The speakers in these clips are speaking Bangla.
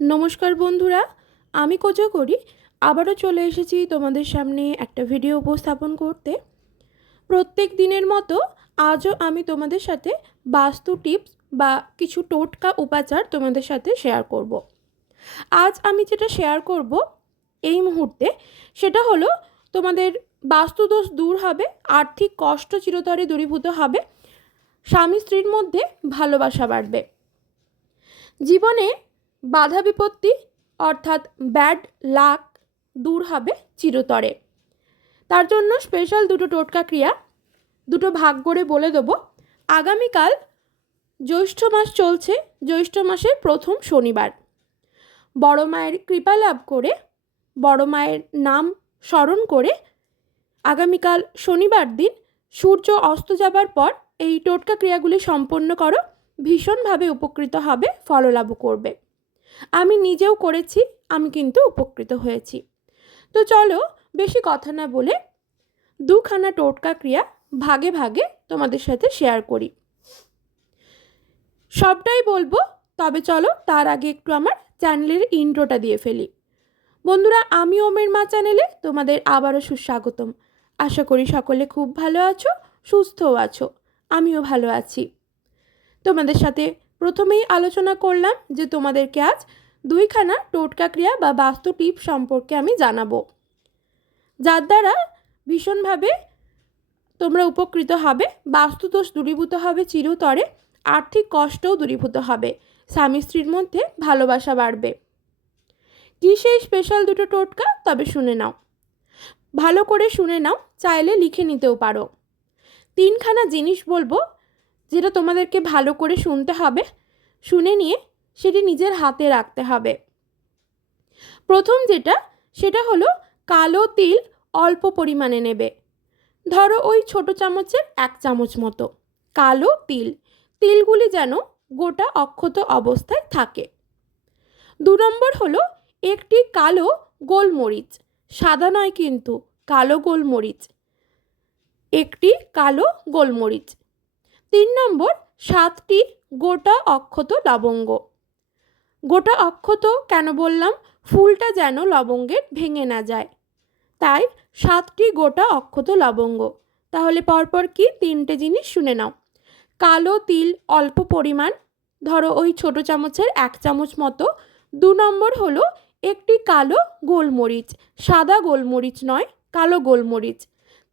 নমস্কার বন্ধুরা, আমি কোজাগরি আবারও চলে এসেছি তোমাদের সামনে একটা ভিডিও উপস্থাপন করতে। প্রত্যেক দিনের মতো আজও আমি তোমাদের সাথে বাস্তু টিপস বা কিছু টোটকা উপাচার তোমাদের সাথে শেয়ার করব। আজ আমি যেটা শেয়ার করব এই মুহূর্তে সেটা হলো তোমাদের বাস্তুদোষ দূর হবে, আর্থিক কষ্ট চিরতরে দূরীভূত হবে, স্বামী স্ত্রীর মধ্যে ভালোবাসা বাড়বে, জীবনে বাধা বিপত্তি অর্থাৎ ব্যাড লাক দূর হবে চিরতরে। তার জন্য স্পেশাল দুটো টোটকা ক্রিয়া দুটো ভাগ করে বলে দেবো। আগামীকাল জ্যৈষ্ঠ মাস চলছে, জ্যৈষ্ঠ মাসের প্রথম শনিবার। বড় মায়ের কৃপা লাভ করে, বড় মায়ের নাম স্মরণ করে আগামীকাল শনিবার দিন সূর্য অস্ত যাবার পর এই টোটকা ক্রিয়াগুলি সম্পন্ন করো, ভীষণভাবে উপকৃত হবে, ফললাভ করবে। আমি নিজেও করেছি, আমি কিন্তু উপকৃত হয়েছি। তো চলো বেশি কথা না বলে দুখানা টোটকা ক্রিয়া ভাগে ভাগে তোমাদের সাথে শেয়ার করি। সবটাই বলবো, তবে চলো তার আগে একটু আমার চ্যানেলের ইন্ট্রোটা দিয়ে ফেলি। বন্ধুরা, আমি ওমের মা চ্যানেলে তোমাদের আবারও সুস্বাগতম। আশা করি সকলে খুব ভালো আছো, সুস্থও আছো, আমিও ভালো আছি। তোমাদের সাথে প্রথমেই আলোচনা করলাম যে তোমাদেরকে আজ দুইখানা টোটকা ক্রিয়া বা বাস্তু টিপ সম্পর্কে আমি জানাবো, যার দ্বারা ভীষণভাবে তোমরা উপকৃত হবে, বাস্তুদোষ দূরীভূত হবে চিরতরে, আর্থিক কষ্টও দূরীভূত হবে, স্বামী স্ত্রীর মধ্যে ভালোবাসা বাড়বে। কী সেই স্পেশাল দুটো টোটকা? তবে শুনে নাও, ভালো করে শুনে নাও, চাইলে লিখে নিতেও পারো। তিনখানা জিনিস বলবো যেটা তোমাদেরকে ভালো করে শুনতে হবে, শুনে নিয়ে সেটি নিজের হাতে রাখতে হবে। প্রথম যেটা, সেটা হলো কালো তিল অল্প পরিমাণে নেবে। ধরো ওই ছোট চামচের 1 চামচ মতো কালো তিল। তিলগুলি যেন গোটা অক্ষত অবস্থায় থাকে। 2 নম্বর হলো একটি কালো গোলমরিচ, সাদা নয় কিন্তু, কালো গোলমরিচ, একটি কালো গোলমরিচ। 3 নম্বর 7টি গোটা অক্ষত লবঙ্গ। গোটা অক্ষত কেন বললাম? ফুলটা যেন লবঙ্গের ভেঙে না যায়, তাই 7টি গোটা অক্ষত লবঙ্গ। তাহলে পরপর কি 3টে জিনিস শুনে নাও। কালো তিল অল্প পরিমাণ, ধরো ওই ছোট চামচের 1 চামচ মতো। 2 নম্বর হলো একটি কালো গোলমরিচ, সাদা গোলমরিচ নয়, কালো গোলমরিচ।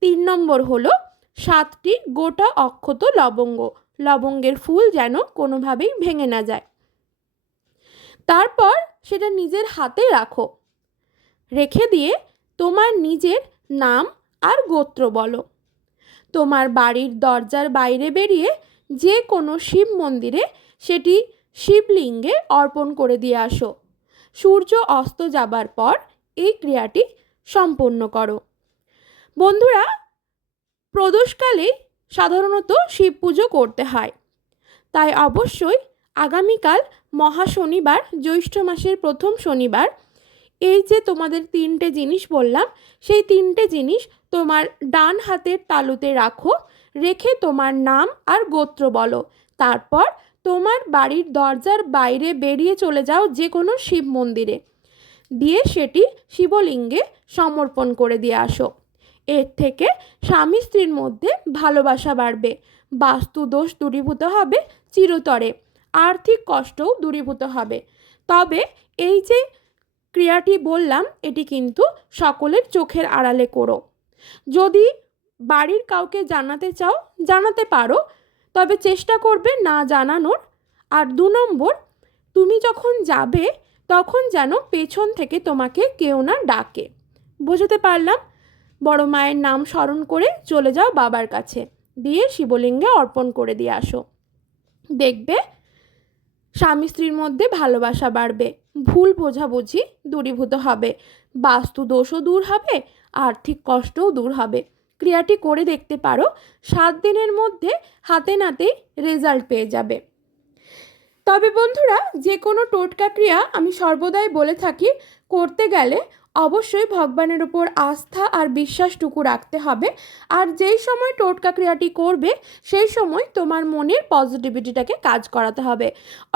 3 নম্বর হলো 7টি গোটা অক্ষত লবঙ্গ, লবঙ্গের ফুল যেন কোনোভাবেই ভেঙে না যায়। তারপর সেটা নিজের হাতে রাখো, রেখে দিয়ে তোমার নিজের নাম আর গোত্র বলো। তোমার বাড়ির দরজার বাইরে বেরিয়ে যে কোনো শিব মন্দিরে সেটি শিবলিঙ্গে অর্পণ করে দিয়ে আসো। সূর্য অস্ত যাবার পর এই ক্রিয়াটি সম্পন্ন করো। বন্ধুরা, প্রদোষকালে সাধারণত শিব পুজো করতে হয়, তাই অবশ্যই আগামীকাল মহা শনিবার, জ্যৈষ্ঠ মাসের প্রথম শনিবার, এই যে তোমাদের 3টে জিনিস বললাম, সেই 3টে জিনিস তোমার ডান হাতের তালুতে রাখো, রেখে তোমার নাম আর গোত্র বলো। তারপর তোমার বাড়ির দরজার বাইরে বেরিয়ে চলে যাও যে কোনো শিব মন্দিরে, দিয়ে সেটি শিবলিঙ্গে সমর্পণ করে দিয়ে আসো। এর থেকে স্বামী স্ত্রীর মধ্যে ভালোবাসা বাড়বে, বাস্তু দোষ দূরীভূত হবে চিরতরে, আর্থিক কষ্টও দূরীভূত হবে। তবে এই যে ক্রিয়াটি বললাম, এটি কিন্তু সকলের চোখের আড়ালে করো। যদি বাড়ির কাউকে জানাতে চাও জানাতে পারো, তবে চেষ্টা করবে না জানানোর। আর 2 নম্বর, তুমি যখন যাবে তখন যেন পেছন থেকে তোমাকে কেউ না ডাকে। বোঝাতে পারলাম? বড় মায়ের নাম স্মরণ করে চলে যাও বাবার কাছে, দিয়ে শিবলিঙ্গে অর্পণ করে দিয়ে আসো। দেখবে স্বামী স্ত্রীর মধ্যে ভালোবাসা বাড়বে, ভুল বোঝাবুঝি দূরীভূত হবে, বাস্তু দোষও দূর হবে, আর্থিক কষ্টও দূর হবে। ক্রিয়াটি করে দেখতে পারো, 7 দিনের মধ্যে হাতে নাতেই রেজাল্ট পেয়ে যাবে। তবে বন্ধুরা, যে কোনো টোটকা ক্রিয়া আমি সর্বদাই বলে থাকি, করতে গেলে অবশ্যই ভগবানের উপর আস্থা আর বিশ্বাসটুকু রাখতে হবে। আর যেই সময় টোটকা ক্রিয়াটি করবে সেই সময় তোমার মনের পজিটিভিটিটাকে কাজ করাতে হবে।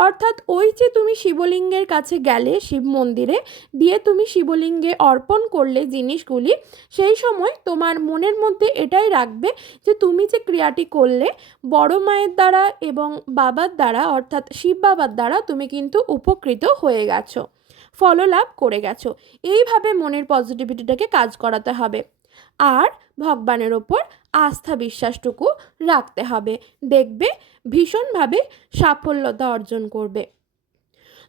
অর্থাৎ ওই যে তুমি শিবলিঙ্গের কাছে গেলে শিব মন্দিরে, দিয়ে তুমি শিবলিঙ্গে অর্পণ করলে জিনিসগুলি, সেই সময় তোমার মনের মধ্যে এটাই রাখবে যে তুমি যে ক্রিয়াটি করলে বড় মায়ের দ্বারা এবং বাবার দ্বারা অর্থাৎ শিব বাবার দ্বারা তুমি কিন্তু উপকৃত হয়ে গেছো, ফললাভ করে গেছো। এইভাবে মনের পজিটিভিটিটাকে কাজ করাতে হবে আর ভগবানের ওপর আস্থা বিশ্বাসটুকু রাখতে হবে। দেখবে ভীষণভাবে সাফল্যতা অর্জন করবে।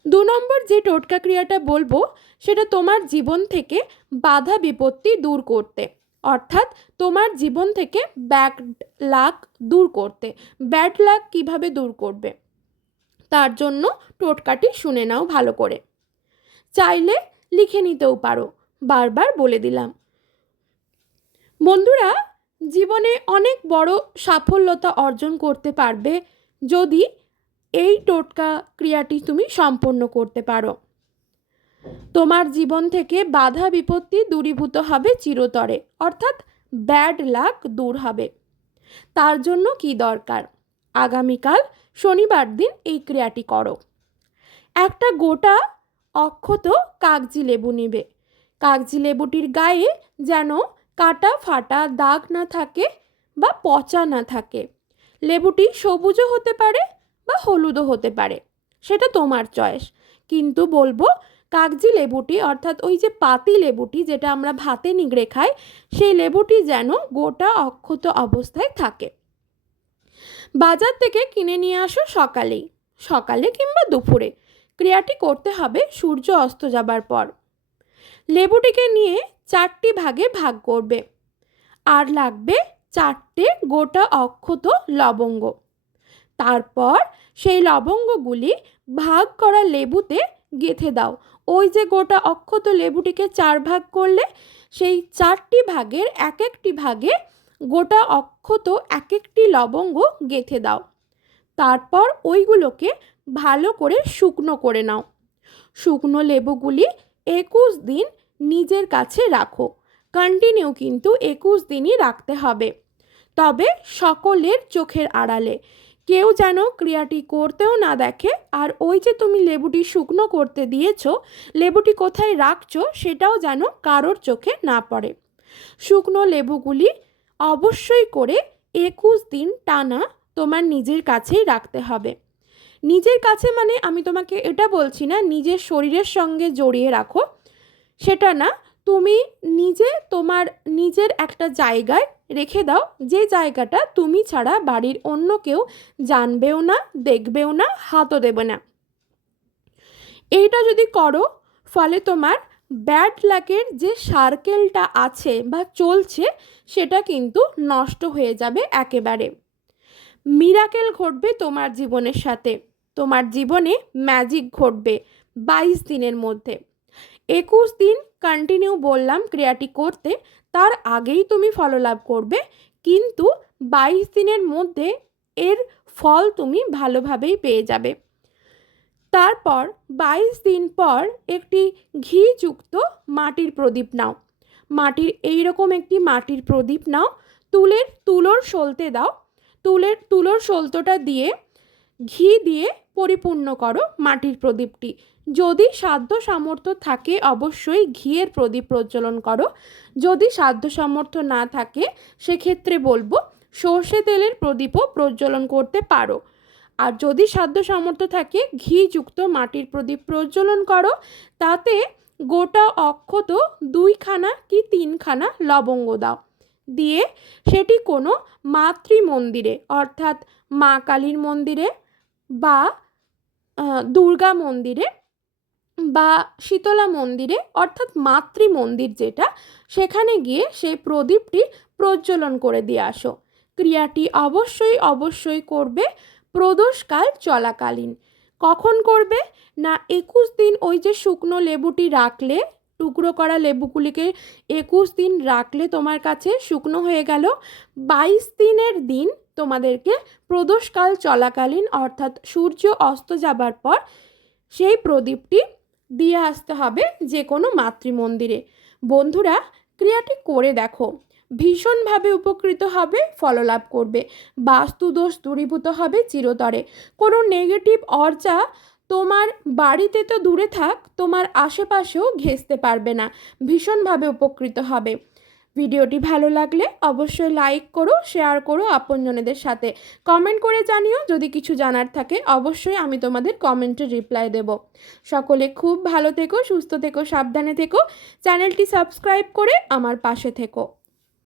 2 নম্বর যে টোটকা ক্রিয়াটা বলবো সেটা তোমার জীবন থেকে বাধা বিপত্তি দূর করতে, অর্থাৎ তোমার জীবন থেকে ব্যাড লাক দূর করতে। ব্যাড লাক কীভাবে দূর করবে তার জন্য টোটকাটি শুনে নাও ভালো করে, চাইলে লিখে নিতেও পারো, বারবার বলে দিলাম। বন্ধুরা, জীবনে অনেক বড় সাফল্যতা অর্জন করতে পারবে যদি এই টোটকা ক্রিয়াটি তুমি সম্পন্ন করতে পারো। তোমার জীবন থেকে বাধা বিপত্তি দূরীভূত হবে চিরতরে, অর্থাৎ ব্যাড লাক দূর হবে। তার জন্য কি দরকার? আগামীকাল শনিবার দিন এই ক্রিয়াটি করো। একটা গোটা অক্ষত কাগজি লেবু নেবে। কাগজি লেবুটির গায়ে যেন কাটা ফাটা দাগ না থাকে বা পচা না থাকে। লেবুটি সবুজও হতে পারে বা হলুদও হতে পারে, সেটা তোমার চয়েস। কিন্তু বলবো কাগজি লেবুটি অর্থাৎ ওই যে পাতি লেবুটি যেটা আমরা ভাতে নিগড়ে খাই, সেই লেবুটি যেন গোটা অক্ষত অবস্থায় থাকে। বাজার থেকে কিনে নিয়ে আসো সকালে কিংবা দুপুরে। ক্রিয়াটি করতে হবে সূর্য অস্ত যাবার পর। লেবুটিকে নিয়ে 4টি ভাগে ভাগ করবে। আর লাগবে 4টে গোটা অক্ষত লবঙ্গ। তারপর সেই লবঙ্গগুলি ভাগ করা লেবুতে গেঁথে দাও। ওই যে গোটা অক্ষত লেবুটিকে 4 ভাগ করলে সেই 4টি ভাগের এক একটি ভাগে গোটা অক্ষত এক একটি লবঙ্গ গেঁথে দাও। তারপর ওইগুলোকে ভালো করে শুকনো করে নাও। শুকনো লেবুগুলি 21 দিন নিজের কাছে রাখো। কন্টিনিউ কিন্তু 21 দিনই রাখতে হবে, তবে সকলের চোখের আড়ালে। কেউ যেন ক্রিয়াটি করতেও না দেখে। আর ওই যে তুমি লেবুটি শুকনো করতে দিয়েছো, লেবুটি কোথায় রাখছো সেটাও যেন কারোর চোখে না পড়ে। শুকনো লেবুগুলি অবশ্যই করে 21 দিন টানা তোমার নিজের কাছেই রাখতে হবে। নিজের কাছে মানে আমি তোমাকে এটা বলছি না নিজের শরীরের সঙ্গে জড়িয়ে রাখো, সেটা না। তুমি নিজে তোমার নিজের একটা জায়গায় রেখে দাও, যে জায়গাটা তুমি ছাড়া বাড়ির অন্য কেউ জানবেও না, দেখবেও না, হাতও দেবে না। এইটা যদি করো, ফলে তোমার ব্যাড লাকের যে সার্কেলটা আছে বা চলছে সেটা কিন্তু নষ্ট হয়ে যাবে একেবারে। মিরাকেল ঘটবে তোমার জীবনের সাথে, তোমার জীবনে ম্যাজিক ঘটবে 22 দিনের মধ্যে। 21 দিন কন্টিনিউ বললাম ক্রিয়াটি করতে, তার আগেই তুমি ফললাভ করবে, কিন্তু 22 দিনের মধ্যে এর ফল তুমি ভালোভাবেই পেয়ে যাবে। তারপর 22 দিন পর একটি ঘিযুক্ত মাটির প্রদীপ নাও। এইরকম একটি মাটির প্রদীপ নাও, তুলোর সলতে দাও। তুলোর সলতোটা দিয়ে ঘি দিয়ে পরিপূর্ণ করো মাটির প্রদীপটি। যদি সাধ্য সামর্থ্য থাকে অবশ্যই ঘিয়ের প্রদীপ প্রজ্বলন করো। যদি সাধ্য সামর্থ্য না থাকে সেক্ষেত্রে বলবো সর্ষে তেলের প্রদীপও প্রজ্বলন করতে পারো। আর যদি সাধ্য সামর্থ্য থাকে ঘিযুক্ত মাটির প্রদীপ প্রজ্বলন করো। তাতে গোটা অক্ষত 2খানা কি 3খানা লবঙ্গ দাও। দিয়ে সেটি কোনো মাতৃমন্দিরে অর্থাৎ মা কালীর মন্দিরে বা দুর্গা মন্দিরে বা শীতলা মন্দিরে অর্থাৎ মাতৃমন্দির যেটা, সেখানে গিয়ে সেই প্রদীপটি প্রজ্বলন করে দিয়ে আসো। ক্রিয়াটি অবশ্যই করবে প্রদোষকাল চলাকালীন। কখন করবে না 21 দিন ওই যে শুকনো লেবুটি রাখলে, টুকরো করা লেবুগুলিকে 21 দিন রাখলে তোমার কাছে শুকনো হয়ে গেল। 22 দিনের দিন তোমাদেরকে প্রদোষকাল চলাকালীন অর্থাৎ সূর্য অস্ত যাবার পর সেই প্রদীপটি দিয়ে আসতে হবে যে কোনো মাতৃমন্দিরে। বন্ধুরা, ক্রিয়াটি করে দেখো, ভীষণভাবে উপকৃত হবে, ফললাভ করবে, বাস্তুদোষ দূরীভূত হবে চিরতরে। কোনো নেগেটিভ অর্চা তোমার বাড়িতে তো দূরে থাক, তোমার আশেপাশেও ঘেঁষতে পারবে না, ভীষণভাবে উপকৃত হবে। ভিডিওটি ভালো লাগলে অবশ্যই লাইক করো, শেয়ার করো আপনজনেদের সাথে। কমেন্ট করে জানিও যদি কিছু জানার থাকে, অবশ্যই আমি তোমাদের কমেন্টে রিপ্লাই দেব। সকলে খুব ভালো থেকো, সুস্থ থেকো, সাবধানে থেকো। চ্যানেলটি সাবস্ক্রাইব করে আমার পাশে থেকো।